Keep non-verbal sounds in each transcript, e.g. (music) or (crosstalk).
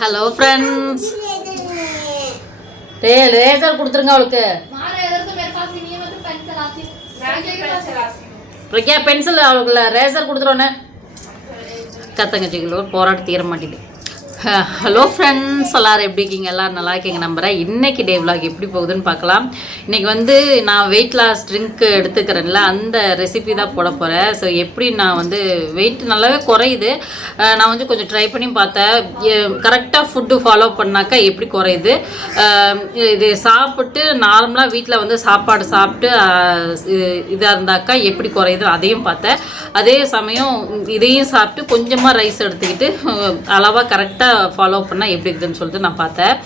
Hello friends டே laser கொடுத்துருங்க அவளுக்கு. Pragya pencil அவளுக்குள்ள ரேசர் கொடுத்துருவோன்னு. கத்தங்கச்சிகளூர் போராட்டம் தீர மாட்டேங்குது. ஹலோ ஃப்ரெண்ட்ஸ் எல்லோரும் எப்படி இருக்கீங்க? எல்லோரும் நல்லா இருக்கீங்க நம்புறேன். இன்றைக்கி டே விலாக் எப்படி போகுதுன்னு பார்க்கலாம். இன்றைக்கி வந்து நான் வெயிட் லாஸ் ட்ரிங்க் எடுத்துக்கிறேன்ல அந்த ரெசிபி தான் போட போகிறேன் ஸோ எப்படி நான் வந்து வெயிட் நல்லாவே குறையுது. நான் வந்து கொஞ்சம் ட்ரை பண்ணி பார்த்தேன். கரெக்டாக ஃபுட்டு ஃபாலோ பண்ணாக்கா எப்படி குறையுது? இது சாப்பிட்டு நார்மலாக வீட்டில் வந்து சாப்பாடு சாப்பிட்டு இதாக இருந்தாக்கா எப்படி குறையுது அதையும் பார்த்தேன். அதே சமயம் இதையும் சாப்பிட்டு கொஞ்சமாக ரைஸ் எடுத்துக்கிட்டு அளவாக கரெக்டாக ஃபாலோ பண்ணால் எப்படி இருக்குதுன்னு சொல்லிட்டு நான் பார்த்தேன்.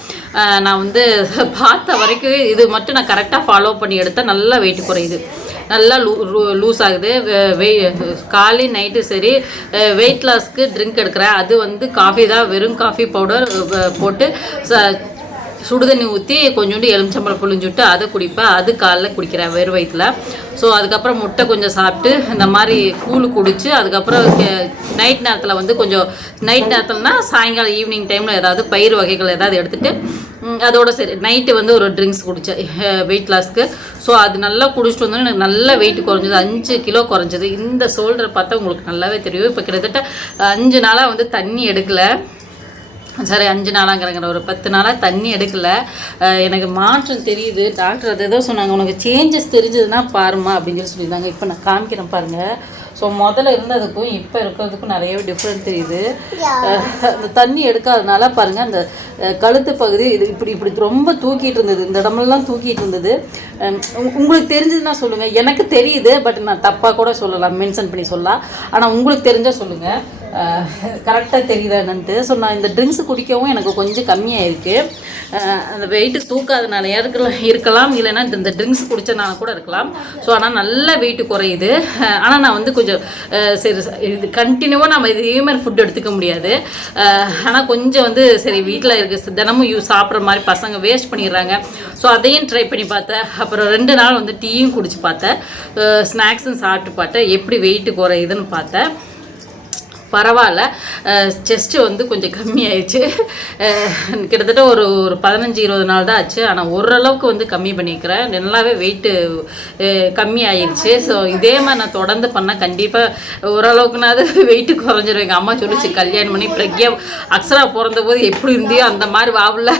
நான் வந்து பார்த்த வரைக்கும் இது மட்டும் நான் கரெக்டாக ஃபாலோ பண்ணி எடுத்தால் நல்லா வெயிட் குறையுது. நல்லா லூ லூஸ் ஆகுது. வெ- வெய் காலை நைட்டு சரி வெயிட் லாஸ்க்கு ட்ரிங்க் எடுக்கிறேன். அது வந்து காஃபி தான். வெறும் காஃபி பவுடர் போட்டு ச சுடுதண்ணி ஊற்றி கொஞ்சோண்டு எலுமிச்சம்பழம் புழிஞ்சுட்டு அதை குடிப்பேன். அது காலைல குடிக்கிறேன் வெறும் வயிற்றுல ஸோ அதுக்கப்புறம் முட்டை கொஞ்சம் சாப்பிட்டு இந்த மாதிரி கூழ் குடித்து அதுக்கப்புறம் நைட் நேரத்தில் வந்து கொஞ்சம் நைட் நேரத்தில்னா சாயங்காலம் ஈவினிங் டைமில் ஏதாவது பயிர் வகைகள் ஏதாவது எடுத்துகிட்டு அதோட சரி நைட்டு வந்து ஒரு ட்ரிங்க்ஸ் குடித்தேன் வெயிட் லாஸ்க்கு ஸோ அது நல்லா குடிச்சிட்டு வந்தோன்னே எனக்கு நல்ல வெயிட் குறைஞ்சது அஞ்சு கிலோ குறைஞ்சது. இந்த சோல்டரை பார்த்தா உங்களுக்கு நல்லாவே தெரியும். இப்போ கிட்டத்தட்ட அஞ்சு நாளாக வந்து தண்ணி எடுக்கலை. சரி அஞ்சு நாளாங்கிறங்கிற ஒரு பத்து நாளாக தண்ணி எடுக்கல. எனக்கு மாற்றம் தெரியுது. டாக்டர் அதை ஏதோ சொன்னாங்க. உனக்கு சேஞ்சஸ் தெரிஞ்சதுன்னா பாருமா அப்படின்னு சொல்லி சொல்லியிருந்தாங்க. இப்போ நான் காமிக்கிறேன் பாருங்கள் ஸோ முதல்ல இருந்ததுக்கும் இப்போ இருக்கிறதுக்கும் நிறையவே டிஃப்ரெண்ட் தெரியுது அந்த தண்ணி எடுக்காதனால பாருங்கள் அந்த கழுத்து பகுதி இது இப்படி இப்படி ரொம்ப தூக்கிட்டு இருந்தது. இந்த இடமெல்லாம் தூக்கிட்டு இருந்தது. உங்களுக்கு தெரிஞ்சதுன்னா சொல்லுங்கள் எனக்கு தெரியுது பட் நான் தப்பாக கூட சொல்லலாம் மென்ஷன் பண்ணி சொல்லலாம். ஆனால் உங்களுக்கு தெரிஞ்சால் சொல்லுங்கள் கரெக்டாக தெரியுதா என்னன்ட்டு. ஸோ நான் இந்த ட்ரிங்க்ஸ் குடிக்கவும் எனக்கு கொஞ்சம் கம்மியாக இருக்குது அந்த வெயிட்டு தூக்காதனால இருக்கலாம் இருக்கலாம் இல்லைன்னா இந்த ட்ரிங்க்ஸ் குடித்தனால கூட இருக்கலாம். ஸோ ஆனால் நல்ல வெயிட்டு குறையுது. ஆனால் நான் வந்து கொஞ்சம் சரி இது கண்டினியூவாக நம்ம இதே மாதிரி ஃபுட் எடுத்துக்க முடியாது. ஆனால் கொஞ்சம் வந்து சரி வீட்டில் இருக்க தினமும் யூ சாப்பிட்ற மாதிரி பசங்க வேஸ்ட் பண்ணிடுறாங்க. ஸோ அதையும் ட்ரை பண்ணி பார்த்தேன். அப்புறம் ரெண்டு நாள் வந்து டீயும் குடிச்சு பார்த்தேன். ஸ்நாக்ஸும் சாப்பிட்டு பார்த்தேன். எப்படி வெயிட்டு குறையுதுன்னு பார்த்தேன். பரவாயில்ல. செஸ்ட்டு வந்து கொஞ்சம் கம்மியாயிடுச்சு. கிட்டத்தட்ட ஒரு ஒரு பதினஞ்சு இருபது நாள் தான் ஆச்சு. ஆனால் ஓரளவுக்கு வந்து கம்மி பண்ணிக்கிறேன். நல்லாவே வெயிட்டு கம்மி ஆயிடுச்சு ஸோ இதே மாதிரி நான் தொடர்ந்து பண்ணால் கண்டிப்பாக ஓரளவுக்குனாவது வெயிட்டு குறைஞ்சிரும். எங்கள் அம்மா சொல்லிச்சு கல்யாணம் பண்ணி பிரக்யா அக்ஷரா பிறந்த போது எப்படி இருந்தியோ அந்த மாதிரி வாவில்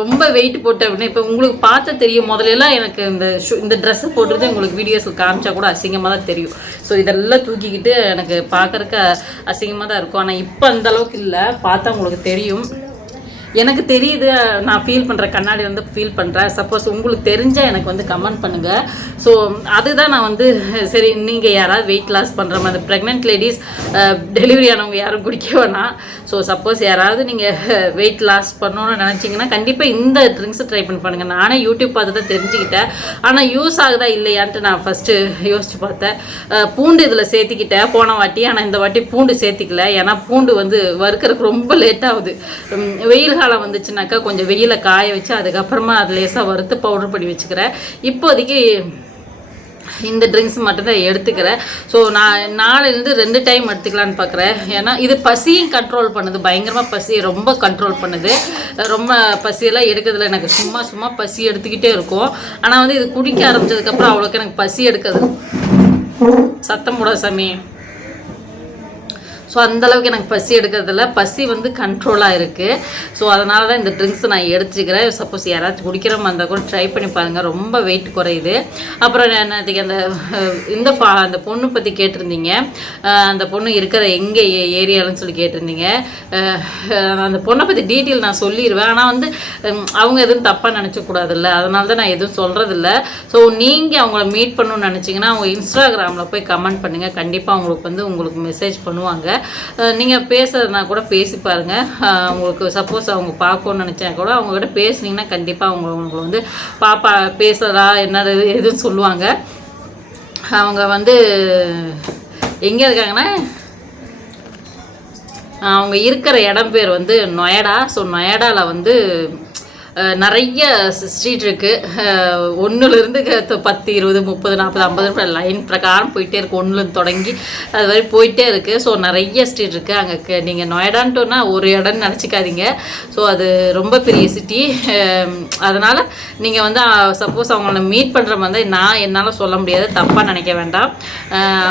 ரொம்ப வெயிட் போட்டு அப்படின்னு இப்போ உங்களுக்கு பார்த்து தெரியும். முதல்ல எல்லாம் எனக்கு இந்த ஷூ இந்த ட்ரெஸ்ஸை போட்டுருந்து உங்களுக்கு வீடியோஸில் காமிச்சா கூட அசிங்கமாக தான் தெரியும். ஸோ இதெல்லாம் தூக்கிக்கிட்டு எனக்கு பார்க்கறக்கு அசிங்கமாக தான் இருக்கும். ஆனால் இப்போ அந்த அளவுக்கு இல்லை. பார்த்தா உங்களுக்கு தெரியும். எனக்கு தெரியுது நான் ஃபீல் பண்ணுறேன் கண்ணாடி வந்து ஃபீல் பண்ணுறேன் சப்போஸ் உங்களுக்கு தெரிஞ்சால் எனக்கு வந்து கமெண்ட் பண்ணுங்கள் ஸோ அதுதான் நான் வந்து சரி நீங்கள் யாராவது வெயிட் லாஸ் பண்ணுற மாதிரி ப்ரெக்னென்ட் லேடிஸ் டெலிவரி ஆனவங்க யாரும் குடிக்க வேணாம். ஸோ சப்போஸ் யாராவது நீங்கள் வெயிட் லாஸ் பண்ணணும்னு நினச்சிங்கன்னா கண்டிப்பாக இந்த ட்ரிங்க்ஸை ட்ரை பண்ணி பாருங்கள் நானே யூடியூப் பார்த்து தான் தெரிஞ்சுக்கிட்டேன். ஆனால் யூஸ் ஆகுதா இல்லையான்ட்டு நான் ஃபஸ்ட்டு யோசிச்சு பார்த்தேன். பூண்டு இதில் சேர்த்துக்கிட்டேன் போன வாட்டி. ஆனால் இந்த வாட்டி பூண்டு சேர்த்திக்கல. ஏன்னா பூண்டு வந்து வறுக்கிறதுக்கு ரொம்ப லேட் ஆகுது. வெயில் காலம் வந்துச்சுனாக்கா கொஞ்சம் வெயில காய வச்சு அதுக்கப்புறமா அது லேசாக வறுத்து பவுடர் பண்ணி வச்சுக்கிறேன். இப்போதைக்கு இந்த ட்ரிங்க்ஸ் மட்டும்தான் எடுத்துக்கிறேன். ஸோ நான் நாளையிலேருந்து ரெண்டு டைம் எடுத்துக்கலான்னு பார்க்குறேன் ஏன்னா இது பசியும் கண்ட்ரோல் பண்ணுது. பயங்கரமாக பசியை ரொம்ப கண்ட்ரோல் பண்ணுது. ரொம்ப பசியெல்லாம் எடுக்கிறதுல எனக்கு சும்மா சும்மா பசி எடுத்துக்கிட்டே இருக்கும். ஆனால் வந்து இது குடிக்க ஆரம்பிச்சதுக்கப்புறம் அவ்வளோக்கு எனக்கு பசி எடுக்கிறது சத்தம் போட சாமி. ஸோ அந்தளவுக்கு எனக்கு பசி எடுக்கிறதில்ல. பசி வந்து கண்ட்ரோலாக இருக்குது ஸோ அதனால தான் இந்த ட்ரிங்க்ஸ் நான் எடுத்துக்கிறேன். சப்போஸ் யாராச்சும் குடிக்கிற மாதிரி இருந்தால் கூட ட்ரை பண்ணி பாருங்கள் ரொம்ப வெயிட் குறையுது. அப்புறம் என்னத்துக்கு அந்த இந்த ஃபா அந்த பொண்ணு பற்றி கேட்டிருந்தீங்க. அந்த பொண்ணு இருக்கிற எங்கே ஏரியாலன்னு சொல்லி கேட்டிருந்தீங்க. அந்த பொண்ணை பற்றி டீட்டெயில் நான் சொல்லிடுவேன் ஆனால் வந்து அவங்க எதுவும் தப்பாக நினச்சக்கூடாதுல்ல. அதனால தான் நான் எதுவும் சொல்கிறதில்ல ஸோ நீங்கள் அவங்கள மீட் பண்ணணும்னு நினச்சிங்கன்னா அவங்க இன்ஸ்டாகிராமில் போய் கமெண்ட் பண்ணுங்கள் கண்டிப்பாக அவங்களுக்கு வந்து உங்களுக்கு மெசேஜ் பண்ணுவாங்க. நீங்கள் பேசுறதுனா கூட பேசி பாருங்கள் உங்களுக்கு சப்போஸ் அவங்க பார்க்கணும்னு நினச்சா கூட அவங்ககிட்ட பேசுனீங்கன்னா கண்டிப்பாக அவங்க உங்களை வந்து பாப்பா பேசுகிறா என்ன எதுன்னு சொல்லுவாங்க. அவங்க வந்து எங்கே இருக்காங்கன்னா அவங்க இருக்கிற இடம் பேர் வந்து நொயடா. ஸோ நொயடாவில் வந்து நிறைய ஸ்ட்ரீட் இருக்குது ஒன்றுலேருந்து பத்து இருபது முப்பது நாற்பது ஐம்பது லைன் பிரகாரம் போயிட்டே இருக்குது ஒன்றுலேருந்து தொடங்கி அது வரை போயிட்டே இருக்குது ஸோ நிறைய ஸ்ட்ரீட் இருக்குது அங்கே நீங்கள் நொயடான்ட்டோன்னா ஒரு இடம்னு நினச்சிக்காதீங்க. ஸோ அது ரொம்ப பெரிய சிட்டி அதனால் நீங்கள் வந்து சப்போஸ் அவங்கள மீட் பண்ணுற மாதிரி நான் என்னால் சொல்ல முடியாது. தப்பாக நினைக்க வேண்டாம்.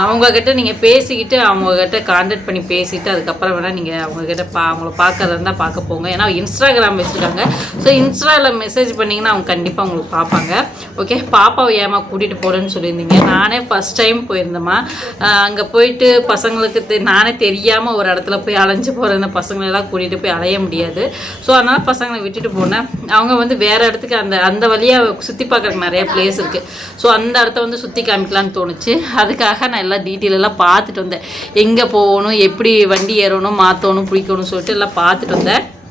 அவங்கக்கிட்ட நீங்கள் பேசிக்கிட்டு அவங்கக்கிட்ட கான்டாக்ட் பண்ணி பேசிவிட்டு அதுக்கப்புறம் வேணால் நீங்கள் அவங்கக்கிட்ட பா அவங்கள பார்க்கறதா இருந்தால் பார்க்க போங்க. ஏன்னா இன்ஸ்டாகிராம் வச்சுருக்காங்க. ஸோ இன்ஸ்டாவில் மெசேஜ் பண்ணிங்கன்னா அவங்க கண்டிப்பாக உங்களுக்கு பார்ப்பாங்க. ஓகே பாப்பாவை ஏமா கூட்டிகிட்டு போகிறேன்னு சொல்லியிருந்தீங்க. நானே ஃபஸ்ட் டைம் போயிருந்தேம்மா. அங்கே போயிட்டு பசங்களுக்கு தெ- நானே தெரியாமல் ஒரு இடத்துல போய் அலைஞ்சு போகிற இந்த பசங்களெல்லாம் கூட்டிகிட்டு போய் அலைய முடியாது. ஸோ அதனால் பசங்களை விட்டுட்டு போனேன். அவங்க வந்து வேறு இடத்துக்கு அந்த அந்த வழியாக சுற்றி பார்க்குறக்கு நிறையா பிளேஸ் இருக்குது ஸோ அந்த இடத்த வந்து சுற்றி காமிக்கலான்னு தோணுச்சு. அதுக்காக நான் எல்லாம் டீட்டெயிலெல்லாம் பார்த்துட்டு வந்தேன். எங்கே போகணும் எப்படி வண்டி ஏறணும் மாற்றணும் பிடிக்கணும்னு சொல்லிட்டு எல்லாம் பார்த்துட்டு வந்தேன்.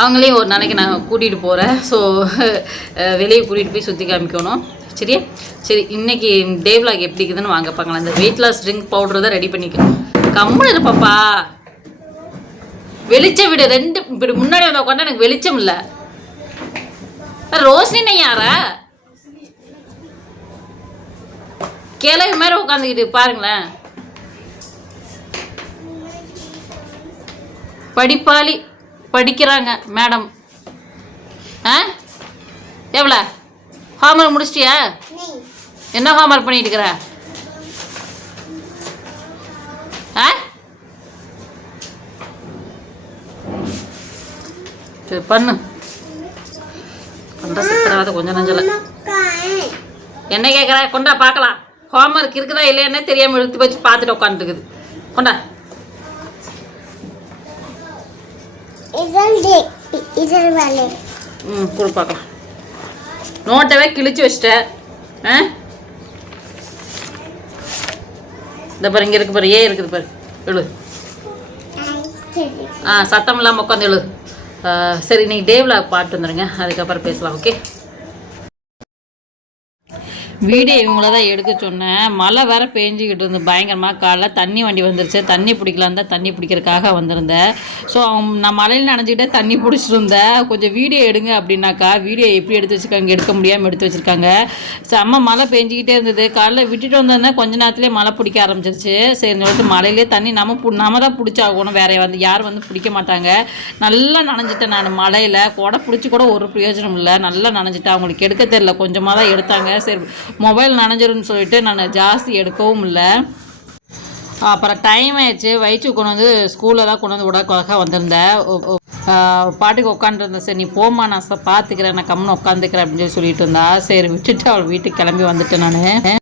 அவங்களையும் ஒரு நாளைக்கு நான் கூட்டிகிட்டு போகிறேன் ஸோ வெளியே கூட்டிகிட்டு போய் சுற்றி காமிக்கணும். சரியா? சரி இன்னைக்கு டே விலாக் எப்படி இருக்குதுன்னு வாங்க பார்க்கலாம். இந்த வெயிட் லாஸ் ட்ரிங்க் பவுடர் தான் ரெடி பண்ணிக்கணும். கம்முன்னு இருப்பாப்பா வெளிச்சம் விடு. ரெண்டு இப்படி முன்னாடி வந்தால் உட்காந்து எனக்கு வெளிச்சம் இல்லை. ரோஷினி யாரா? கிளவி மாதிரி உட்காந்துக்கிட்டு பாருங்களேன். படிப்பாளி. படிக்கிறாங்க மேடம் ஆ? எவ்வளோ? ஹோம்ஒர்க் முடிச்சிட்டியா? என்ன ஹோம்ஒர்க் பண்ணிட்டு இருக்கிற? ஆ? சரி பண்ணு. கொண்டா சித்திராத கொஞ்சம் நஞ்சல. என்ன கேட்குற கொண்டா பார்க்கலாம். ஹோம்ஒர்க் இருக்குதா இல்லையானே தெரியாமல் இழுத்து வச்சு பார்த்துட்டு உட்காந்துருக்குது கொண்டா. ம் கொடு பார்க்கலாம் நோட்டவே கிழிச்சு வச்சிட்ட. ஆ? இந்த பாரு இங்கே இருக்கு பாரு ஏ இருக்குது பாரு. எழுது ஆ சத்தம் இல்லாமல் உட்காந்து எழுது ஆ, சரி இன்னைக்கு டேவில் பாட்டு வந்துடுங்க அதுக்கப்புறம் பேசலாம் ஓகே? வீடியோ இவங்கள தான் எடுக்க சொன்னேன். மழை வேற பேஞ்சிக்கிட்டு இருந்து பயங்கரமாக காலைல தண்ணி வண்டி வந்துருச்சு. தண்ணி பிடிக்கலாம் தான் தண்ணி பிடிக்கிறதுக்காக வந்திருந்தேன். ஸோ அவங்க நான் மழையில் நினச்சிக்கிட்டே தண்ணி பிடிச்சிட்டு இருந்தேன் கொஞ்சம் வீடியோ எடுங்க அப்படின்னாக்கா வீடியோ எப்படி எடுத்து வச்சிருக்காங்க எடுக்க முடியாமல் எடுத்து வச்சுருக்காங்க. செம்ம மழை பேஞ்சிக்கிட்டே இருந்தது. காலைல விட்டுட்டு வந்திருந்தேன் கொஞ்ச நேரத்துலேயே மழை பிடிக்க ஆரம்பிச்சிருச்சு. சரி சொல்லிட்டு மழையிலே தண்ணி நம்ம பு- நம்ம தான் பிடிச்சாகணும். வேற வந்து யாரும் வந்து பிடிக்க மாட்டாங்க. நல்லா நனைஞ்சிட்டேன் நான் மழையில். கொடை பிடிச்சி கூட ஒரு பிரயோஜனம் இல்லை. நல்லா நனைஞ்சிட்டேன். அவங்களுக்கு எடுக்க தெரியல. கொஞ்சமாக தான் எடுத்தாங்க. சரி மொபைல் நனைஞ்சிரும்னு சொல்லிட்டு நான் ஜாஸ்தி எடுக்கவும் இல்லை. அப்புறம் டைம் ஆயிடுச்சு. வயிற்று கொண்டு வந்து ஸ்கூலில் தான் கொண்டு வந்து விடக்காக வந்திருந்தேன். பாட்டுக்கு உட்காந்துருந்தேன் சரி நீ போமா நான் பார்த்துக்கிறேன் நான் கம்முன்னு உட்காந்துக்கிறேன் அப்படின்னு சொல்லி சொல்லிட்டு இருந்தா. சரி விட்டுட்டு அவள் வீட்டுக்கு கிளம்பி வந்துட்டேன் நான்.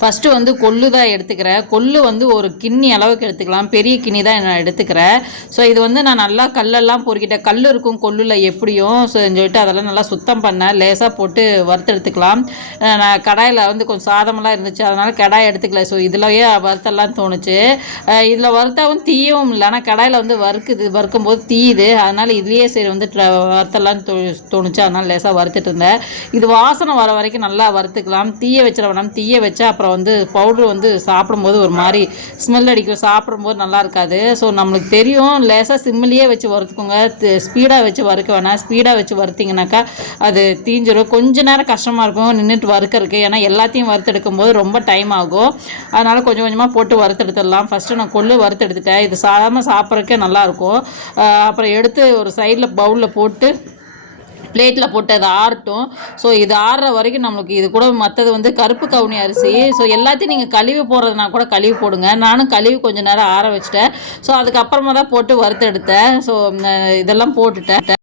ஃபஸ்ட்டு வந்து கொள்ளு தான் எடுத்துக்கிறேன் கொள்ளு வந்து ஒரு கிண்ணி அளவுக்கு எடுத்துக்கலாம். பெரிய கிண்ணி தான் நான் எடுத்துக்கிறேன் ஸோ இது வந்து நான் நல்லா கல்லெல்லாம் பொறுக்கிட்டேன். கல் இருக்கும் கொல்லுல எப்படியும். ஸோ சொல்லிட்டு அதெல்லாம் நல்லா சுத்தம் பண்ணேன். லேசாக போட்டு வறுத்து எடுத்துக்கலாம். நான் கடாயில் வந்து கொஞ்சம் சாதமெல்லாம் இருந்துச்சு. அதனால் கடாய் எடுத்துக்கல. ஸோ இதுலயே வறுத்தெல்லாம் தோணுச்சு. இதில் வறுத்தாவும் தீயவும் இல்லை. ஆனால் கடாயில் வந்து வறுக்குது. வறுக்கும்போது தீயுது. அதனால் இதுலேயே சரி வந்து ட்ர- வறுத்தெல்லாம் தோ தோணுச்சு. அதனால் லேசாக வறுத்துட்டு இருந்தேன். இது வாசனை வர வரைக்கும் நல்லா வறுத்துக்கலாம். தீய வச்சிட வேணாம். தீய வச்சா அப்புறம் அப்புறம் வந்து பவுட்ரு வந்து சாப்பிடும்போது ஒரு மாதிரி ஸ்மெல் அடிக்கும். சாப்பிடும்போது நல்லா இருக்காது. ஸோ நம்மளுக்கு தெரியும். லேசாக சிம்மிலேயே வச்சு வறுத்துக்கோங்க. ஸ்பீடாக வச்சு வறுக்க வேணாம். ஸ்பீடாக வச்சு வறுத்திங்கனாக்கா அது தீஞ்சிடும் கொஞ்ச நேரம் கஷ்டமாக இருக்கும் நின்றுட்டு வறுக்கறதுக்கு. ஏன்னா எல்லாத்தையும் வறுத்தெடுக்கும் போது ரொம்ப டைம் ஆகும். அதனால் கொஞ்சம் கொஞ்சமாக போட்டு வறுத்தெடுத்துடலாம். ஃபஸ்ட்டு நான் கொள்ளு வறுத்தெடுத்துட்டேன். இது சாதாரண சாப்பிட்றதுக்கே நல்லாயிருக்கும் அப்புறம் எடுத்து ஒரு சைடில் பவுலில் போட்டு பிளேட்டில் போட்டு அது ஆறட்டும். ஸோ இது ஆறுற வரைக்கும் நம்மளுக்கு இது கூட மற்றது வந்து கருப்பு கவுனி அரிசி. ஸோ எல்லாத்தையும் நீங்கள் கழுவி போடுறதுனா கூட கழுவி போடுங்க. நானும் கழுவி கொஞ்சம் நேரம் ஆற வச்சிட்டேன். ஸோ அதுக்கப்புறமா தான் போட்டு வறுத்தெடுத்தேன். ஸோ இதெல்லாம் போட்டுட்டேன்.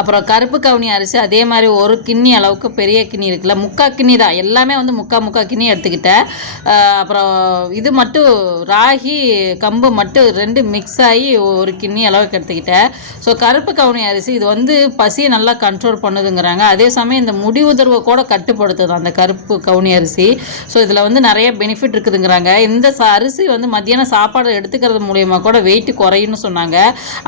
அப்புறம் கருப்பு கவுனி அரிசி அதே மாதிரி ஒரு கிண்ணி அளவுக்கு பெரிய கிண்ணி இருக்குல்ல முக்கா கிண்ணி தான். எல்லாமே வந்து முக்கா முக்கா கிண்ணி எடுத்துக்கிட்டேன். அப்புறம் இது மட்டும் ராகி கம்பு மட்டும் ரெண்டு மிக்ஸ் ஆகி ஒரு கிண்ணி அளவுக்கு எடுத்துக்கிட்டேன். ஸோ கருப்பு கவுனி அரிசி இது வந்து பசியை நல்லா கண்ட்ரோல் பண்ணுதுங்கிறாங்க. அதே சமயம் இந்த முடி உதர்வை கூட கட்டுப்படுத்துது அந்த கருப்பு கவுனி அரிசி. ஸோ இதில் வந்து நிறைய பெனிஃபிட் இருக்குதுங்கிறாங்க. இந்த அரிசி வந்து மத்தியானம் சாப்பாடு எடுத்துக்கிறது மூலியமாக கூட வெயிட் குறையும்னு சொன்னாங்க.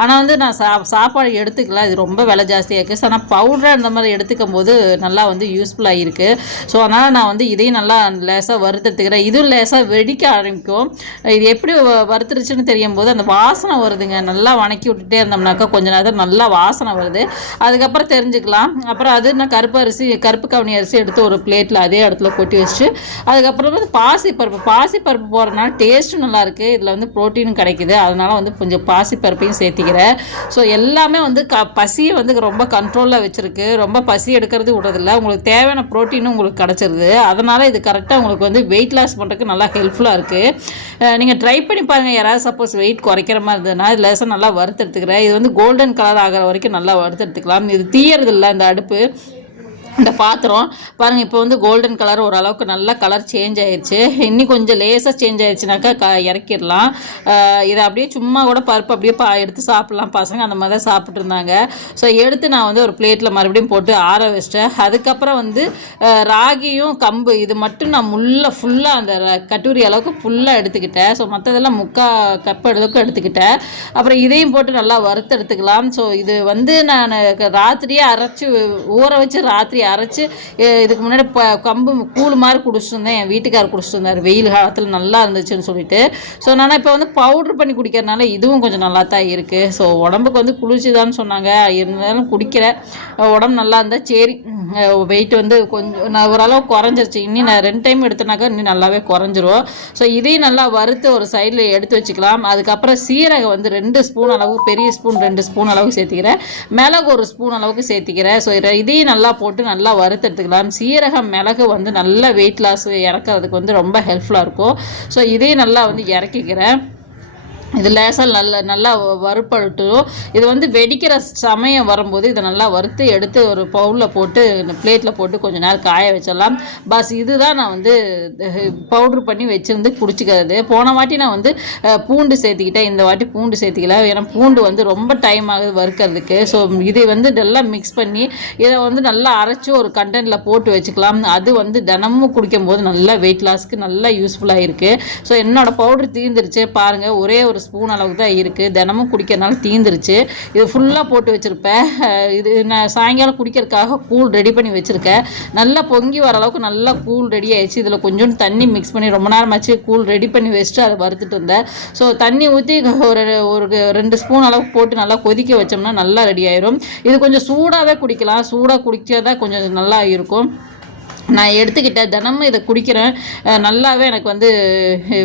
ஆனால் வந்து நான் சா சாப்பாடு எடுத்துக்கல. இது ரொம்ப விலை ஜாஸ்தியாக இருக்குது ஸோ ஆனால் பவுடராக இந்த மாதிரி எடுத்துக்கும் போது நல்லா வந்து யூஸ்ஃபுல்லாக இருக்குது ஸோ அதனால் நான் வந்து இதையும் நல்லா லேசாக வறுத்தெடுத்துக்கிறேன். இதுவும் லேசாக வெடிக்க ஆரம்பிக்கும். இது எப்படி வறுத்துருச்சுன்னு தெரியும் போது அந்த வாசனை வருதுங்க. நல்லா வணக்கி விட்டுட்டே இருந்தோம்னாக்கா கொஞ்ச நேரம் நல்லா வாசனை வருது. அதுக்கப்புறம் தெரிஞ்சுக்கலாம். அப்புறம் அது நான் கருப்பு அரிசி கருப்பு கவுனி அரிசி எடுத்து ஒரு பிளேட்டில் அதே இடத்துல கொட்டி வச்சுட்டு அதுக்கப்புறம் வந்து பாசிப்பருப்பு. பாசிப்பருப்பு பாசி போடுறதுனால டேஸ்ட்டும் நல்லாயிருக்கு இதில் வந்து ப்ரோட்டீனும் கிடைக்குது. அதனால் வந்து கொஞ்சம் பாசிப்பருப்பையும் சேர்த்திக்கிறேன். ஸோ எல்லாமே வந்து க பசியை வந்து ரொம்ப கண்ட்ரோலில் வச்சுருக்கு. ரொம்ப பசி எடுக்கிறது விடுறதில்ல. உங்களுக்கு தேவையான ப்ரோட்டீனும் உங்களுக்கு கிடச்சிருது. அதனால் இது கரெக்டாக உங்களுக்கு வந்து வெயிட் லாஸ் பண்ணுறதுக்கு நல்லா ஹெல்ப்ஃபுல்லாக இருக்குது நீங்கள் ட்ரை பண்ணி பாருங்கள் யாராவது சப்போஸ் வெயிட் குறைக்கிற மாதிரி இருந்ததுன்னா இது லேசாக நல்லா வறுத்தெடுத்துக்கிறேன் இது வந்து கோல்டன் கலர் ஆகிற வரைக்கும் நல்லா வறுத்தெடுத்துக்கலாம் இது தீயறது இந்த அடுப்பு. இந்த பாத்திரம். பாருங்கள் இப்போ வந்து கோல்டன் கலர் ஓரளவுக்கு நல்லா கலர் சேஞ்ச் ஆயிடுச்சு இன்னி கொஞ்சம் லேசாக சேஞ்ச் ஆயிடுச்சுனாக்கா க இறக்கிடலாம். இதை அப்படியே சும்மா கூட பருப்பு அப்படியே பா எடுத்து சாப்பிட்லாம். பசங்க அந்த மாதிரி தான் சாப்பிட்டு இருந்தாங்க. ஸோ எடுத்து நான் வந்து ஒரு பிளேட்டில் மறுபடியும் போட்டு ஆற வச்சிட்டேன். அதுக்கப்புறம் வந்து ராகியும் கம்பு இது மட்டும் நான் முள்ள ஃபுல்லாக அந்த கட்டுரி அளவுக்கு ஃபுல்லாக எடுத்துக்கிட்டேன். ஸோ மற்றதெல்லாம் முக்கா கப் அளவுக்கு எடுத்துக்கிட்டேன். அப்புறம் இதையும் போட்டு நல்லா வறுத்து எடுத்துக்கலாம் ஸோ இது வந்து நான் ராத்திரியே அரைச்சி ஊற வச்சு ராத்திரி அரைச்சி இதுக்கு முன்னாடி ப கம்பு கூழ் மாதிரி குடிச்சிட்டு இருந்தேன் என் வீட்டுக்காரர் குடிச்சிட்டு இருந்தார் வெயில் காலத்தில் நல்லா இருந்துச்சுன்னு சொல்லிட்டு. ஸோ நான் இப்போ வந்து பவுட்ரு பண்ணி குடிக்கிறதுனால இதுவும் கொஞ்சம் நல்லா தான் இருக்குது ஸோ உடம்புக்கு வந்து குளிர்ச்சிதான்னு சொன்னாங்க. இருந்தாலும் குடிக்கிறேன் உடம்பு நல்லா இருந்தால் சரி. வெயிட் வந்து கொஞ்சம் நான் ஓரளவு குறைஞ்சிருச்சு. இன்னும் நான் ரெண்டு டைம் எடுத்தனாக்கா இன்னும் நல்லாவே குறைஞ்சிரும். ஸோ இதையும் நல்லா வறுத்து ஒரு சைடில் எடுத்து வச்சுக்கலாம். அதுக்கப்புறம் சீரகம் வந்து ரெண்டு ஸ்பூன் அளவு பெரிய ஸ்பூன் ரெண்டு ஸ்பூன் அளவுக்கு சேர்த்திக்கிறேன். மிளகு ஒரு ஸ்பூன் அளவுக்கு சேர்த்திக்கிறேன். ஸோ இதையும் நல்லா போட்டு நல்லா வறுத்தெடுத்துக்கலாம். சீரகம் மிளகு வந்து நல்லா வெயிட் லாஸ் இறக்கிறதுக்கு வந்து ரொம்ப ஹெல்ப்ஃபுல்லாக இருக்கும். ஸோ இதையும் நல்லா வந்து இறக்கிக்கிறேன். இது லேசாக நல்ல நல்லா வறுப்படட்டும் இது வந்து வெடிக்கிற சமயம் வரும்போது இதை நல்லா வறுத்து எடுத்து ஒரு பவுலில் போட்டு பிளேட்டில் போட்டு கொஞ்சம் நேரம் காய வச்சிடலாம். பஸ் இதுதான் நான் வந்து பவுட்ரு பண்ணி வச்சுருந்து குடிச்சிக்கிறது. போன வாட்டி நான் வந்து பூண்டு சேர்த்துக்கிட்டேன். இந்த வாட்டி பூண்டு சேர்த்துக்கல. ஏன்னா பூண்டு வந்து ரொம்ப டைம் ஆகுது வறுக்கிறதுக்கு. ஸோ இதை வந்து நல்லா மிக்ஸ் பண்ணி இதை வந்து நல்லா அரைச்சி ஒரு கண்டென்ட்டில் போட்டு வச்சுக்கலாம். அது வந்து தினமும் குடிக்கும்போது நல்லா வெயிட் லாஸ்க்கு நல்லா யூஸ்ஃபுல்லாக இருக்குது ஸோ என்னோடய பவுடர் தீர்ந்துருச்சு பாருங்கள் ஒரே ஒரு ஸ்பூன் அளவுக்கு தான் இருக்குது தினமும் குடிக்கிறதுனால தீந்துருச்சு. இது ஃபுல்லாக போட்டு வச்சுருப்பேன். இது நான் சாயங்காலம் குடிக்கிறதுக்காக கூழ் ரெடி பண்ணி வச்சுருக்கேன். நல்லா பொங்கி வர அளவுக்கு நல்லா கூழ் ரெடி ஆயிடுச்சு. இதில் கொஞ்சோண்டு தண்ணி மிக்ஸ் பண்ணி ரொம்ப நேரம் ஆச்சு கூழ் ரெடி பண்ணி வச்சுட்டு அதை வறுத்துட்டு இருந்தேன். ஸோ தண்ணி ஊற்றி ஒரு ஒரு ரெண்டு ஸ்பூன் அளவுக்கு போட்டு நல்லா கொதிக்க வச்சோம்னா நல்லா ரெடி ஆயிரும். இது கொஞ்சம் சூடாகவே குடிக்கலாம். சூடாக குடிச்சதா கொஞ்சம் நல்லா இருக்கும். நான் எடுத்துக்கிட்டேன் தினமும் இதை குடிக்கிறேன். நல்லாவே எனக்கு வந்து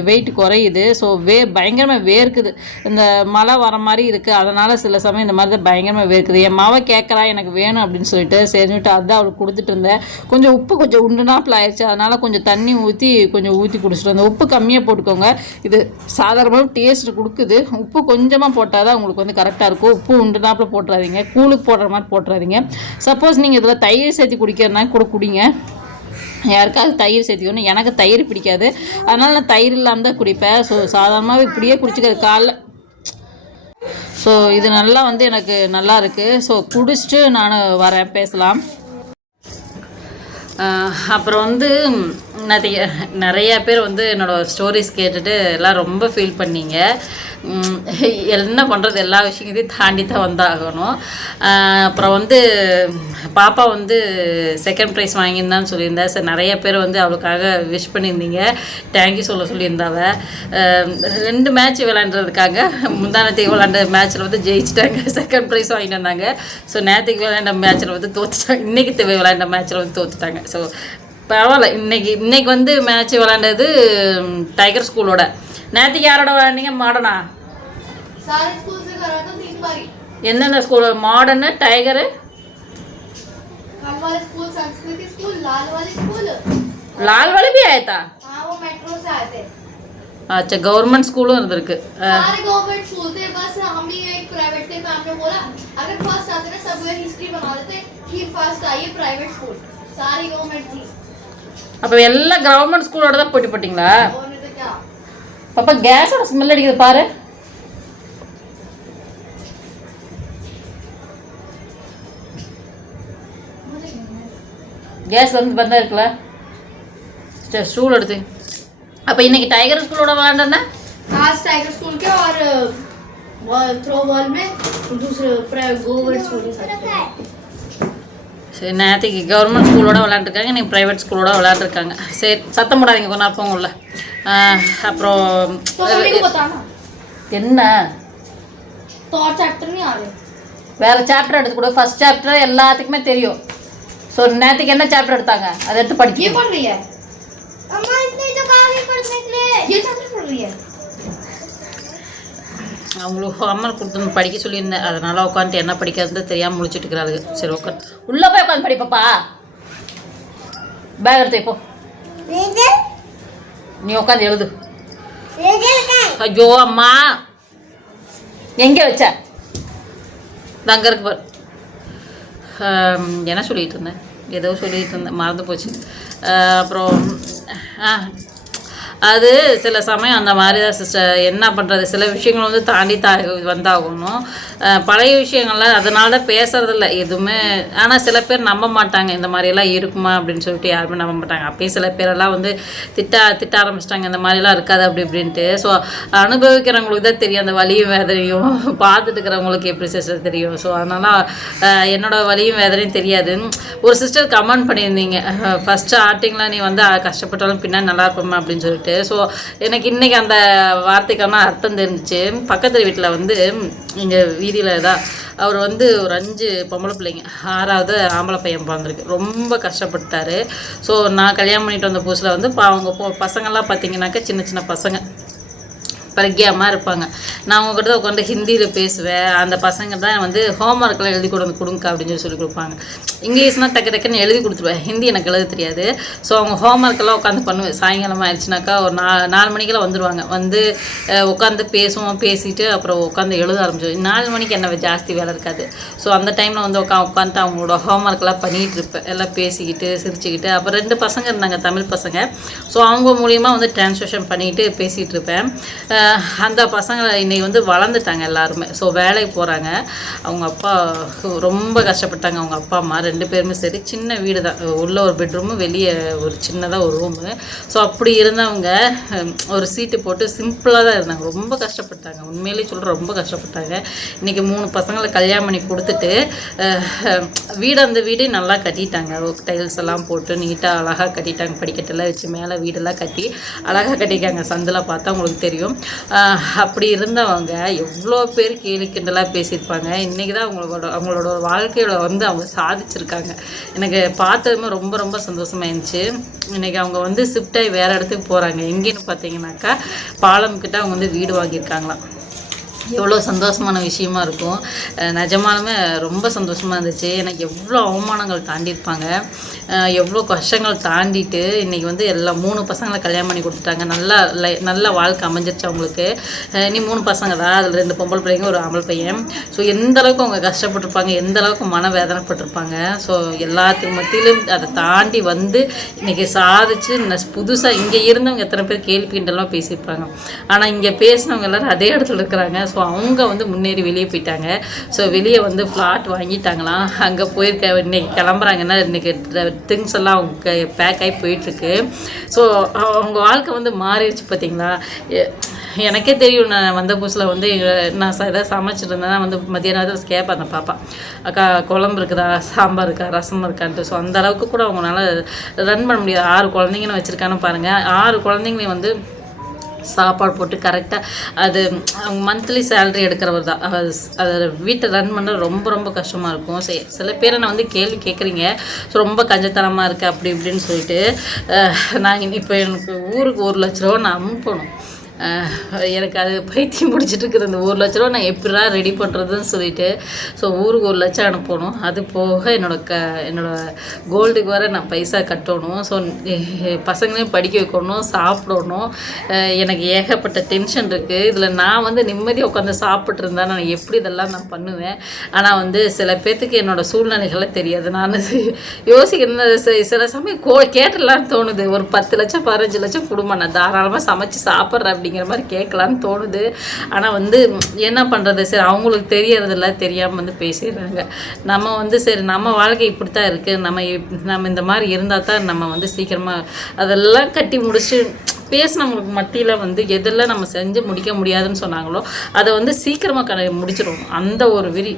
வெயிட் குறையுது. ஸோ வே பயங்கரமாக வேர்க்குது. இந்த மழை வர மாதிரி இருக்குது அதனால் சில சமயம் இந்த மாதிரி தான் பயங்கரமாக வேர்க்குது. என் மாவை கேட்குறா எனக்கு வேணும் அப்படின்னு சொல்லிட்டு சரின்னுட்டு அதுதான் அவளுக்கு கொடுத்துட்டு இருந்தேன். கொஞ்சம் உப்பு கொஞ்சம் உண்டுனாப்பில் ஆயிடுச்சு. அதனால் கொஞ்சம் தண்ணி ஊற்றி கொஞ்சம் ஊற்றி குடிச்சிட்டு வந்தேன். உப்பு கம்மியாக போட்டுக்கோங்க. இது சாதாரணமாக டேஸ்ட் கொடுக்குது. உப்பு கொஞ்சமாக போட்டால் தான் உங்களுக்கு வந்து கரெக்டாக இருக்கும். உப்பு உண்டுனாப்பில் போட்டுறாதீங்க. கூழுக்கு போடுற மாதிரி போட்டுறாதீங்க. சப்போஸ் நீங்கள் இதில் தயிர் சேர்த்து குடிக்கிறதுனா கூட குடிங்க. யாருக்காவது தயிர் சேர்த்திக்கணும் எனக்கு தயிர் பிடிக்காது. அதனால் நான் தயிர் இல்லாமல் தான் குடிப்பேன். ஸோ சாதாரணமாக இப்படியே குடிச்சிக்கிறது காலைல. ஸோ இது நல்லா வந்து எனக்கு நல்லா இருக்குது ஸோ குடிச்சிட்டு நான் வரேன். பேசலாம். அப்புறம் வந்து நிறைய நிறையா பேர் வந்து என்னோடய ஸ்டோரிஸ் கேட்டுட்டு எல்லாம் ரொம்ப ஃபீல் பண்ணீங்க. (laughs) என்ன பண்ணுறது எல்லா விஷயத்தையும் தாண்டி தான் வந்தாகணும். அப்புறம் வந்து பாப்பா வந்து செகண்ட் ப்ரைஸ் வாங்கியிருந்தான்னு சொல்லியிருந்தா. சார் நிறைய பேர் வந்து அவளுக்காக விஷ் பண்ணியிருந்தீங்க. தேங்க்யூ சொல்ல சொல்லியிருந்தாவ. ரெண்டு மேட்ச் விளையாண்டுறதுக்காக முந்தானத்துக்கு விளையாண்ட மேட்ச்சில் வந்து ஜெயிச்சிட்டாங்க. செகண்ட் ப்ரைஸ் வாங்கிட்டு வந்தாங்க. ஸோ நேற்றுக்கு விளையாண்ட மேட்ச்சில் வந்து தோத்துட்டாங்க. இன்றைக்கி தேவை விளையாண்ட மேட்ச்சில் வந்து தோத்துட்டாங்க. ஸோ பரவாயில்ல. இன்னைக்கு இன்னைக்கு வந்து மேட்ச் விளையாண்டது டைகர் ஸ்கூலோட நேற்றுக்கு யாரோட விளையாண்டீங்க? மாடனா? सारे स्कूल से करा था तीन बारी எந்தெந்த ஸ்கூல் மாடர்னு டைகரு कम वाले स्कूल संस्कृति स्कूल लाल वाले स्कूल லால் वाले भी आया था हाँ वो मेट्रो से आए थे अच्छा गवर्नमेंट स्कूलों இருந்திருக்கு அஹ், सारे गवर्नमेंट स्कूल थे बस हम भी एक प्राइवेट थे मैम ने बोला अगर फर्स्ट आते ना सब हिस्ट्री बना देते कि फर्स्ट आई है प्राइवेट स्कूल सारी गवर्नमेंट थी அப்போ எல்லாம் கவர்மெண்ட் ஸ்கூலோட தான் போட்டி போட்டிங்களா और नहीं तो क्या பாப்பா கேஸோட ஸ்மெல் அடிக்குது பாரு கேஸ் வந்து பந்தா இருக்குல்ல சரி ஸ்டூல் எடுத்து அப்போ இன்னைக்கு டைகர் ஸ்கூலோட விளாண்டா आज टाइगर स्कूल के और थ्रो बॉल में दूसरे गोवर्ड स्कूल के साथ சரி நேற்றுக்கு கவர்மெண்ட் ஸ்கூலோட விளையாண்டுருக்காங்க நீ ப்ரைவேட் ஸ்கூலோட விளையாண்டுருக்காங்க சரி சத்தம் போடாதீங்க கொஞ்ச நேரம் போங்க உள்ள ஆஹ், அப்புறம் तो मम्मी को बताना என்ன तो और चैप्टर नहीं आ रहे வேற சாப்டர் எடுத்து கூட ஃபர்ஸ்ட் சாப்டர் எல்லாத்துக்குமே தெரியும் ஸோ நேற்றுக்கு என்ன சாப்டர் எடுத்தாங்க அதை எடுத்து ये படிக்க पढ़ रही है अम्मा इसने तो कहा है पढ़ने के लिए ये चैप्टर पढ़ रही है அவங்களுக்கு ஹோம்ஒர்க் கொடுத்து படிக்க சொல்லியிருந்தேன் அதனால உட்காந்துட்டு என்ன படிக்கிறது தெரியாமல் முழிச்சிட்டு இருக்கிறாளுங்க சரி உட்காந்து உள்ளே போய் உட்காந்து படிப்பப்பா பேக் எடுத்து வைப்போ रीडर நீ உட்காந்து எழுது रीडर का ஐயோ அம்மா எங்கே வச்ச இது அங்கே இருக்கு பாரு ஆம், என்ன சொல்லிட்டு இருந்தேன் ஏதோ சொல்லிட்டு இருந்தேன் மறந்து போச்சு அப்புறம் ஆ அது சில சமயம் அந்த மாதிரி தான் சிஸ்டர் என்ன பண்ணுறது சில விஷயங்கள் வந்து தாண்டி தா வந்தாகணும். பழைய விஷயங்கள்லாம் அதனால தான் பேசுறதில்ல. எதுவுமே ஆனால் சில பேர் நம்ப மாட்டாங்க. இந்த மாதிரியெல்லாம் இருக்குமா? அப்படின்னு சொல்லிட்டு யாருமே நம்ப மாட்டாங்க. அப்பயும் சில பேரெல்லாம் வந்து திட்ட திட்ட ஆரம்பிச்சிட்டாங்க. இந்த மாதிரிலாம் இருக்காது அப்படி இப்படின்ட்டு. ஸோ அனுபவிக்கிறவங்களுக்கு தான் தெரியும். அந்த வலியும் வேதனையும். பார்த்துட்டு இருக்கிறவங்களுக்கு எப்படி சிஸ்டர் தெரியும்? ஸோ அதனால் என்னோட வலியும் வேதனையும் தெரியாது. ஒரு சிஸ்டர் கமெண்ட் பண்ணியிருந்தீங்க. (laughs) ஃபஸ்ட்டு ஆர்டிங்கில் நீ வந்து கஷ்டப்பட்டாலும் பின்னாடி நல்லா இருப்போமா அப்படின்னு சொல்லிட்டு. ஸோ எனக்கு இன்றைக்கி அந்த வார்த்தைக்கான அர்த்தம் தெரிஞ்சிச்சு. பக்கத்து வீட்டில் வந்து இங்கே வீதியில் தான் அவர் வந்து ஒரு அஞ்சு பொம்பளை பிள்ளைங்க ஆறாவது ஆம்பளை பையன் பிறந்திருக்கு. ரொம்ப கஷ்டப்பட்டார். ஸோ நான் கல்யாணம் பண்ணிட்டு வந்த புதுசில் வந்து பா- அவங்க பசங்கள்லாம் பார்த்தீங்கன்னாக்கா சின்ன சின்ன பசங்க. பிரக்யாமாக இருப்பாங்க. நான் அவங்க கிட்ட உட்காந்து ஹிந்தியில் பேசுவேன். அந்த பசங்க தான் வந்து ஹோம்ஒர்க்லாம் எழுதி கொண்டு வந்து கொடுங்க அப்படின்னு சொல்லி சொல்லி கொடுப்பாங்க. இங்கிலீஷ்னால் டக்கு டக்குன்னு எழுதி கொடுத்துருவேன். ஹிந்தி எனக்கு எழுத தெரியாது. ஸோ அவங்க ஹோம்ஒர்க்கெல்லாம் உட்காந்து பண்ணுவேன். சாயங்காலம் ஆயிடுச்சுனாக்கா ஒரு நா நாலு மணிக்கெல்லாம் வந்துடுவாங்க வந்து உட்காந்து பேசுவோம் பேசிட்டு அப்புறம் உட்காந்து எழுத ஆரம்பிச்சோம் நாலு மணிக்கு என்ன ஜாஸ்தி வேலை இருக்காது. ஸோ அந்த டைமில் வந்து உட்கா உட்காந்துட்டு அவங்களோட ஹோம்ஒர்க்கெல்லாம் பண்ணிகிட்டு இருப்பேன். எல்லாம் பேசிக்கிட்டு சிரிச்சுக்கிட்டு. அப்புறம் ரெண்டு பசங்க இருந்தாங்க தமிழ் பசங்க. ஸோ அவங்க மூலியமாக வந்து டிரான்ஸ்லேஷன் பண்ணிக்கிட்டு பேசிகிட்டு இருப்பேன். அந்த பசங்களை இன்றைக்கி வந்து வளர்ந்துட்டாங்க எல்லாருமே. ஸோ வேலைக்கு போகிறாங்க அவங்க அப்பா ரொம்ப கஷ்டப்பட்டாங்க. அவங்க அப்பா அம்மா ரெண்டு பேருமே சரி சின்ன வீடு தான் உள்ள ஒரு பெட்ரூமு வெளியே ஒரு சின்னதாக ஒரு ரூமு ஸோ அப்படி இருந்தவங்க ஒரு சீட்டு போட்டு சிம்பிளாக தான் இருந்தாங்க. ரொம்ப கஷ்டப்பட்டாங்க. உண்மையிலேயே சொல்கிற ரொம்ப கஷ்டப்பட்டாங்க. இன்றைக்கி மூணு பசங்களை கல்யாணம் பண்ணி கொடுத்துட்டு வீடு அந்த வீடு நல்லா கட்டிட்டாங்க. டைல்ஸ் எல்லாம் போட்டு நீட்டாக அழகாக கட்டிட்டாங்க. படிக்கட்டெல்லாம் வச்சு மேலே வீடெல்லாம் கட்டி அழகாக கட்டிக்காங்க சந்தில் பார்த்தா உங்களுக்கு தெரியும். அப்படி இருந்தவங்க எவ்வளோ பேர் கேலி கிண்டலாக பேசியிருப்பாங்க. இன்றைக்கி தான் அவங்களோட அவங்களோட வாழ்க்கையோட வந்து அவங்க சாதிச்சிருக்காங்க. எனக்கு பார்த்ததுமே ரொம்ப ரொம்ப சந்தோஷமா இருந்துச்சு இன்றைக்கி அவங்க வந்து ஷிஃப்ட் ஆகி வேறு இடத்துக்கு போகிறாங்க எங்கேன்னு பார்த்தீங்கன்னாக்கா பாலம் கிட்ட அவங்க வந்து வீடு வாங்கியிருக்காங்களாம். எவ்வளோ சந்தோஷமான விஷயமா இருக்கும். நிஜமானமே நிஜமாலுமே ரொம்ப சந்தோஷமாக இருந்துச்சு. எனக்கு எவ்வளோ அவமானங்கள் தாண்டியிருப்பாங்க. எவ்வளோ கஷ்டங்கள் தாண்டிட்டு இன்றைக்கி வந்து எல்லா மூணு பசங்களை கல்யாணம் பண்ணி கொடுத்துட்டாங்க. நல்லா லை நல்ல வாழ்க்கை அமைஞ்சிருச்சு அவங்களுக்கு. இனி மூணு பசங்க தான் அதில் ரெண்டு பொம்பளை பிள்ளைங்க ஒரு ஆம்பளை பையன். ஸோ எந்த அளவுக்கு அவங்க கஷ்டப்பட்டிருப்பாங்க எந்த அளவுக்கு மன வேதனைப்பட்டிருப்பாங்க. ஸோ எல்லாத்துக்கு மத்தியிலும் அதை தாண்டி வந்து இன்றைக்கி சாதிச்சு புதுசாக இங்கே இருந்தவங்க எத்தனை பேர் கேள்வி கிண்டெல்லாம் பேசியிருப்பாங்க. ஆனால் இங்கே பேசினவங்க எல்லாரும் அதே இடத்துல இருக்கிறாங்க. ஸோ அவங்க வந்து முன்னேறி வெளியே போயிட்டாங்க. ஸோ வெளியே வந்து ஃப்ளாட் வாங்கிட்டாங்களாம். அங்கே போயிருக்க இன்னைக்கு கிளம்புறாங்கன்னா இன்னைக்கு திங்ஸ் எல்லாம் அவங்க பேக் ஆகி போயிட்டுருக்கு. ஸோ அவங்க வாழ்க்கை வந்து மாறிடுச்சு பார்த்தீங்களா? எ- எனக்கே தெரியும். நான் வந்த புதுசில் வந்து நான் எதாவது சமைச்சிட்டு வந்து மத்தியான நேரத்தில் கேட்பேன் அந்த பாப்பா. அக்கா குழம்பு இருக்குதா? சாம்பார் இருக்கா? ரசம் இருக்கான்ட்டு. ஸோ அந்த அளவுக்கு கூட அவங்களால ரன் பண்ண முடியாது. ஆறு குழந்தைங்கன்னு வச்சுருக்கான்னு பாருங்கள் ஆறு குழந்தைங்களையும் வந்து சாப்பாடு போட்டு கரெக்டாக அது அவங்க மந்த்லி சேலரி எடுக்கிறவர் தான். அது அதை வீட்டை ரன் பண்ண ரொம்ப ரொம்ப கஷ்டமாக இருக்கும். சே சில பேரை நான் வந்து கேள்வி கேட்குறீங்க. ஸோ ரொம்ப கஞ்சத்தனமாக இருக்குது அப்படி இப்படின்னு சொல்லிட்டு நான் இப்போ எனக்கு ஊருக்கு ஒரு லட்ச ரூபா நான் அனுப்பணும். எனக்கு அது பைத்தியம் பிடிச்சிட்ருக்குது. அந்த ஒரு லட்ச ரூபா நான் எப்படிடா ரெடி பண்ணுறதுன்னு சொல்லிட்டு ஸோ ஊருக்கு ஒரு லட்சம் அனுப்பணும். அது போக என்னோட க என்னோடய கோல்டுக்கு வர நான் பைசா கட்டணும். ஸோ பசங்களையும் படிக்க வைக்கணும் சாப்பிடணும். எனக்கு ஏகப்பட்ட டென்ஷன் இருக்குது இதில் நான் வந்து நிம்மதியாக உட்காந்து சாப்பிட்டு நான் எப்படி இதெல்லாம் நான் பண்ணுவேன்? ஆனால் வந்து சில பேர்த்துக்கு என்னோட சூழ்நிலைகளை தெரியாது. நான் யோசிக்கிறேன் சில சமயம் கோ கேட்டலான்னு தோணுது. ஒரு பத்து லட்சம் பதினஞ்சு லட்சம் குடும்பம் நான் தாராளமாக சமைச்சு சாப்பிட்றேன் அப்படிங்கிற மாதிரி கேட்கலான்னு தோணுது. ஆனால் வந்து என்ன பண்ணுறது சரி அவங்களுக்கு தெரியறதில்ல தெரியாமல் வந்து பேசிடுறாங்க. நம்ம வந்து சரி நம்ம வாழ்க்கை இப்படி தான் இருக்குது நம்ம நம்ம இந்த மாதிரி இருந்தால் தான் நம்ம வந்து சீக்கிரமாக அதெல்லாம் கட்டி முடிச்சு பேசினவங்களுக்கு மத்தியில் வந்து எதெல்லாம் நம்ம செஞ்சு முடிக்க முடியாதுன்னு சொன்னாங்களோ அதை வந்து சீக்கிரமாக க முடிச்சிடும் அந்த ஒரு விரி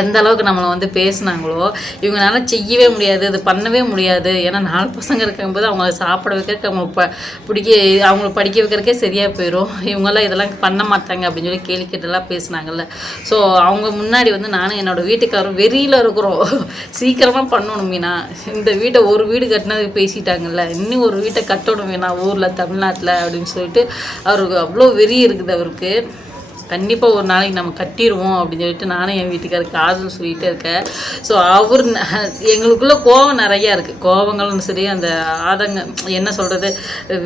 எந்த அளவுக்கு நம்மளை வந்து பேசுனாங்களோ இவங்களால செய்யவே முடியாது இது பண்ணவே முடியாது. ஏன்னா நாலு பசங்க இருக்கும்போது அவங்க சாப்பிட வைக்கிறதுக்கு அவங்க ப பிடிக்க அவங்கள படிக்க வைக்கிறதுக்கே சரியாக போயிடும் இவங்கெல்லாம் இதெல்லாம் பண்ண மாட்டாங்க அப்படின்னு சொல்லி கேள்வி கேட்டெல்லாம் பேசுனாங்கல்ல. ஸோ அவங்க முன்னாடி வந்து நானும் என்னோடய வீட்டுக்காரரும் வெறியில் இருக்கிறோம். (laughs) சீக்கிரமாக பண்ணணும் மீனா. இந்த வீட்டை ஒரு வீடு கட்டினது பேசிட்டாங்கல்ல. இன்னும் ஒரு வீட்டை கட்டணும் மீனா. ஊரில் தமிழ்நாட்டில் அப்படின்னு சொல்லிட்டு அவருக்கு அவ்வளோ வெறி இருக்குது அவருக்கு. கண்டிப்பாக ஒரு நாளைக்கு நம்ம கட்டிடுவோம் அப்படின்னு சொல்லிட்டு நானும் என் வீட்டுக்காருக்கு ஆறுதல் சொல்லிகிட்டே இருக்கேன். ஸோ அவர் எங்களுக்குள்ளே கோவம் நிறையா இருக்குது கோவங்களும் சரி அந்த ஆதங்க என்ன சொல்கிறது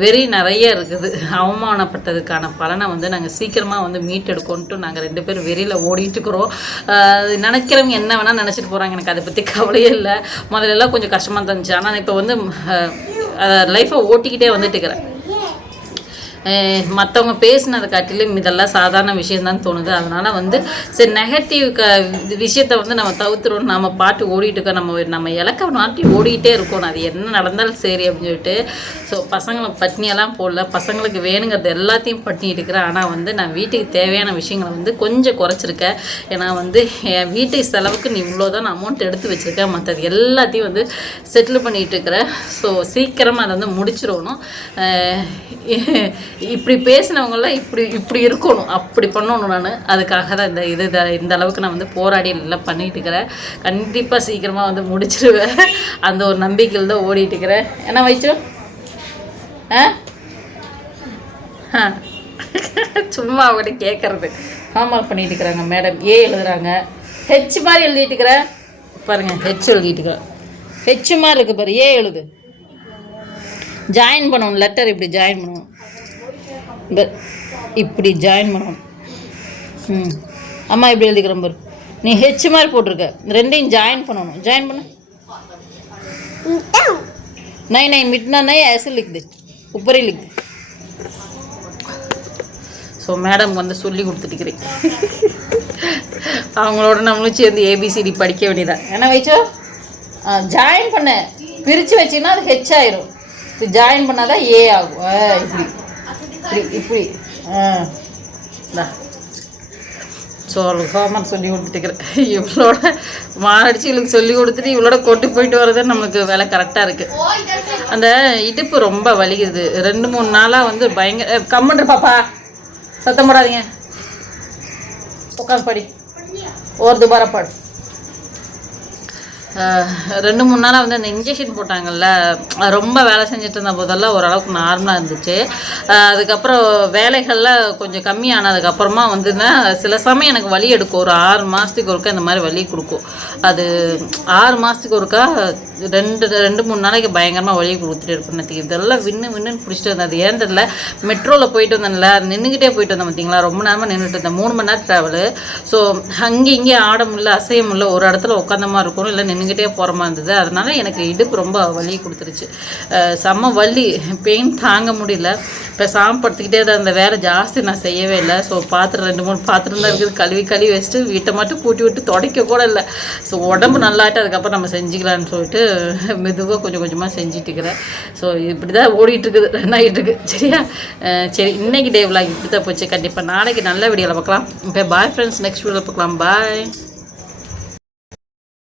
வெறி நிறைய இருக்குது. அவமானப்பட்டதுக்கான பலனை வந்து நாங்கள் சீக்கிரமாக வந்து மீட்டெடுக்கோன்ட்டு நாங்கள் ரெண்டு பேரும் வெறியில் ஓடிட்டுருக்குறோம் நினைக்கிறவங்க என்ன வேணால் நினச்சிட்டு போகிறாங்க எனக்கு அதை பற்றி கவலையே இல்லை. முதல்ல கொஞ்சம் கஷ்டமாக தான் இருந்துச்சு ஆனால் இப்போ வந்து லைஃப்பை ஓட்டிக்கிட்டே வந்துட்டு இருக்கிறேன். மற்றவங்க பேசினதை காட்டிலும் இதெல்லாம் சாதாரண விஷயம்தான் தோணுது. அதனால் வந்து சரி நெகட்டிவ் க விஷயத்த வந்து நம்ம தவிர்த்துறோம் நம்ம பாட்டு ஓடிட்டு இருக்கோம். நம்ம நம்ம இலக்க நாட்டி ஓடிக்கிட்டே இருக்கோம். அது என்ன நடந்தாலும் சரி அப்படின்னு சொல்லிட்டு ஸோ பசங்களை பட்னியெல்லாம் போடல. பசங்களுக்கு வேணுங்கிறது எல்லாத்தையும் பட்டினிட்டு இருக்கிறேன். ஆனால் வந்து நான் வீட்டுக்கு தேவையான விஷயங்களை வந்து கொஞ்சம் குறைச்சிருக்கேன். ஏன்னா வந்து என் வீட்டு செலவுக்கு நீ இவ்வளோ தான் அமௌண்ட் எடுத்து வச்சுருக்கேன். மற்றது எல்லாத்தையும் வந்து செட்டில் பண்ணிகிட்டு இருக்கிறேன். ஸோ சீக்கிரமாக அதை வந்து முடிச்சிடணும். இப்படி பேசினவங்களாம் இப்படி இப்படி இருக்கணும் அப்படி பண்ணணும் நான். அதுக்காக தான் இந்த இது இந்த அளவுக்கு நான் வந்து போராடி எல்லாம் பண்ணிட்டு இருக்கிறேன். கண்டிப்பாக சீக்கிரமாக வந்து முடிச்சிருவேன். அந்த ஒரு நம்பிக்கையில் தான் ஓடிட்டு இருக்கிறேன். என்ன வச்சோ? ஆ? ஆ. சும்மா அவங்ககிட்ட கேட்குறது ஹோம்ஒர்க் பண்ணிட்டு இருக்கிறாங்க மேடம். ஏ எழுதுறாங்க. ஹெச் மாதிரி எழுதிட்டு இருக்கிறேன் பாருங்க ஹெச் எழுதிட்டு இருக்கிறேன் ஹெச் மாதிரி இருக்கு பாரு. ஏ எழுது. ஜாயின் பண்ணணும் லெட்டர் இப்படி ஜாயின் பண்ணணும் இந்த இப்படி ஜாயின் பண்ணணும் ம் அம்மா இப்படி எழுதிக்கிறேன் பாரு நீ ஹெச் மாதிரி போட்டிருக்க ரெண்டையும் ஜாயின் பண்ணணும் ஜாயின் பண்ணு Então, नहीं नहीं मिटना नहीं ऐसे लिख दे ऊपर ही लिख दे ஸோ மேடம் வந்து சொல்லி கொடுத்துட்டுக்கிறேன் அவங்களோட நம்மளும் சேர்ந்து ஏபிசிடி படிக்க வேண்டியதான் என்ன வச்சோ ஜாயின் பண்ண பிரித்து வச்சின்னா அது ஹெச் ஆயிரும் இப்போ ஜாயின் பண்ணாதான் ஏ ஆகும் ஆ, இப்படி இப்படி இப்படி. ஆ. சொல் கோமன் சொல்லி கொடுத்துட்டுக்கிறேன். இவளோட மாரடிச்சு இவளுக்கு சொல்லி கொடுத்துட்டு இவளோட கொண்டு போயிட்டு வரதே நம்மளுக்கு வேலை கரெக்டாக இருக்குது அந்த இடுப்பு ரொம்ப வலிக்குது. ரெண்டு மூணு நாளாக வந்து பயங்கர கம்முன்ற பாப்பா. சத்தம் போடாதீங்க. உட்காந்து படி. ஒரு துபாரப்பாடு ரெண்டு மூணு நாளாக வந்து அந்த இன்ஜெக்ஷன் போட்டாங்கல்ல ரொம்ப வேலை செஞ்சுட்டு இருந்த போதெல்லாம் ஓரளவுக்கு நார்மலாக இருந்துச்சு. அதுக்கப்புறம் வேலைகள்லாம் கொஞ்சம் கம்மியானதுக்கப்புறமா வந்துன்னா சில சமயம் எனக்கு வலி எடுக்கும். ஒரு ஆறு மாதத்துக்கு ஒருக்கா இந்த மாதிரி வலி கொடுக்கும். அது ஆறு மாதத்துக்கு ஒருக்கா ரெண்டு ரெண்டு மூணு நாளைக்கு பயங்கரமாக வலி கொடுத்துட்டு இருக்கும். நேற்றுக்கு இதெல்லாம் விண்ணு விண்ணுன்னு பிடிச்சிட்டு வந்தேன். அது ஏன் தெரியல மெட்ரோவில் போயிட்டு வந்தேன்ல நின்றுக்கிட்டே போயிட்டு வந்தேன் பார்த்தீங்களா ரொம்ப நேரமாக நின்றுட்டு இருந்தேன். மூணு மணி நேரம் ட்ராவலு ஸோ அங்கே இங்கே ஆட முடியல அசைய முடியல. ஒரு இடத்துல உட்காந்தமாக இருக்கணும் இல்லை நின்றுக்கிட்டே போகிற மாதிரி இருந்தது. அதனால் எனக்கு இடுப்பு ரொம்ப வலி கொடுத்துருச்சு. செம்ம வலி. பெயின் தாங்க முடியல. இப்போ சாம்படுத்திக்கிட்டே தான் அந்த வேலை ஜாஸ்தி நான் செய்யவே இல்லை. ஸோ பாத்திரம் ரெண்டு மூணு பாத்திரம் தான் இருக்குது. கழுவி கழுவி வச்சுட்டு வீட்டை மட்டும் கூட்டி விட்டு துடைக்க கூட இல்லை. ஸோ உடம்பு நல்லாட்டு அதுக்கப்புறம் நம்ம செஞ்சுக்கலான்னு சொல்லிட்டு மெதுவாக கொஞ்சம் கொஞ்சமாக செஞ்சுட்டு இருக்கிறேன். ஸோ இப்படி தான் ஓடிட்டுருக்குது ரன் ஆகிட்டுருக்கு சரியா? சரி. இன்னைக்கு டே விழா இப்படி தான் போச்சு. கண்டிப்பாக நாளைக்கு நல்ல வீடியோவில் பார்க்கலாம். இப்போ பாய் ஃப்ரெண்ட்ஸ் நெக்ஸ்ட் வீடியோவில் பார்க்கலாம். பாய்